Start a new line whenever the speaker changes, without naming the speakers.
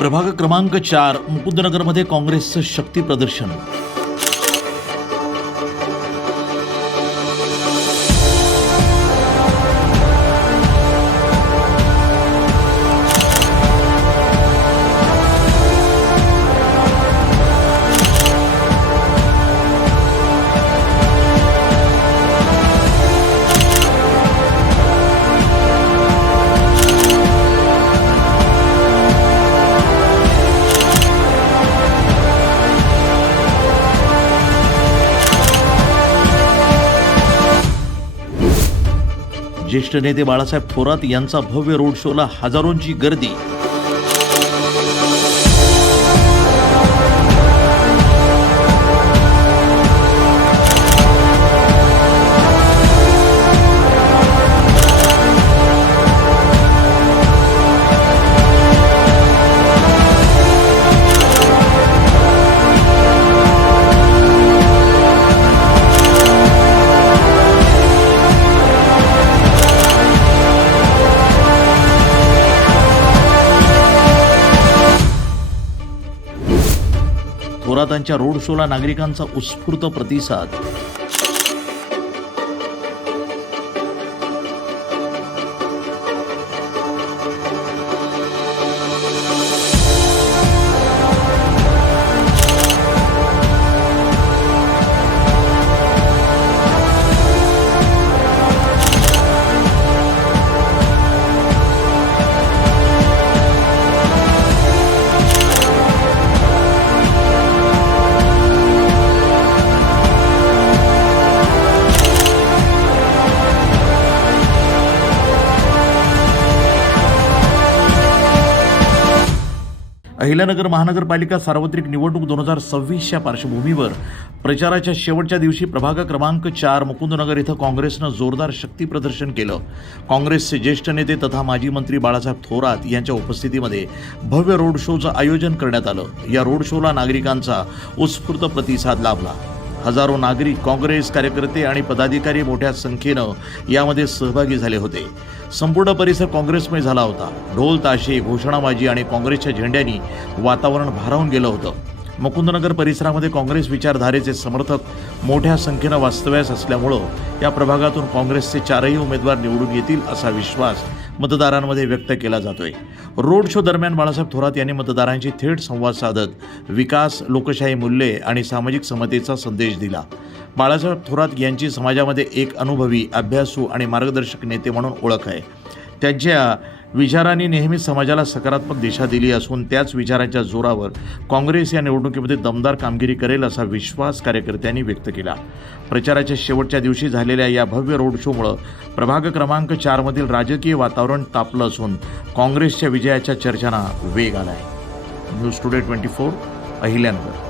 प्रभाग क्रमांक चार मुकुंदनगरमध्ये काँग्रेसचं शक्ती प्रदर्शन. ज्येष्ठ नेते बाळासाहेब थोरात यांचा भव्य रोड शोला हजारोंची गर्दी. थोरातांच्या रोड शोला नागरिकांचा उत्स्फूर्त प्रतिसाद. अहिल्यानगर महानगरपालिका सार्वत्रिक निवडणूक दोन हजार सव्वीसच्या पार्श्वभूमीवर प्रचाराच्या शेवटच्या दिवशी प्रभाग क्रमांक चार मुकुंदनगर इथं काँग्रेसनं जोरदार शक्ती प्रदर्शन केलं. काँग्रेसचे ज्येष्ठ नेते तथा माजी मंत्री बाळासाहेब थोरात यांच्या उपस्थितीमध्ये भव्य रोड शोचं आयोजन करण्यात आलं. या रोड शोला नागरिकांचा उत्स्फूर्त प्रतिसाद लाभला. हजारो नागरिक काँग्रेस कार्यकर्ते आणि पदाधिकारी मोठ्या संख्येनं यामध्ये सहभागी झाले होते. संपूर्ण परिसर काँग्रेसमय झाला होता. ढोल ताशे घोषणाबाजी आणि काँग्रेसच्या झेंड्यांनी वातावरण भारावून गेलं होतं. मुकुंदनगर परिसरामध्ये काँग्रेस विचारधारेचे समर्थक मोठ्या संख्येनं वास्तव्यास असल्यामुळं या प्रभागातून काँग्रेसचे चारही उमेदवार निवडून येतील असा विश्वास मतदारांमध्ये व्यक्त केला जातोय. रोड शो दरम्यान बाळासाहेब थोरात यांनी मतदारांशी थेट संवाद साधत विकास लोकशाही मूल्ये आणि सामाजिक समतेचा संदेश दिला. बाळासाहेब थोरात यांची समाजामध्ये एक अनुभवी अभ्यासू आणि मार्गदर्शक नेते म्हणून ओळख आहे. त्यांच्या विचारांनी नेहमीच समाजाला सकारात्मक दिशा दिली असून त्याच विचारांच्या जोरावर काँग्रेस या निवडणुकीमध्ये दमदार कामगिरी करेल असा विश्वास कार्यकर्त्यांनी व्यक्त केला. प्रचाराच्या शेवटच्या दिवशी झालेल्या या भव्य रोड शोमुळं प्रभाग क्रमांक चारमधील राजकीय वातावरण तापलं असून काँग्रेसच्या विजयाच्या चर्चांना वेग आला आहे news today twenty four Ahilyanagar.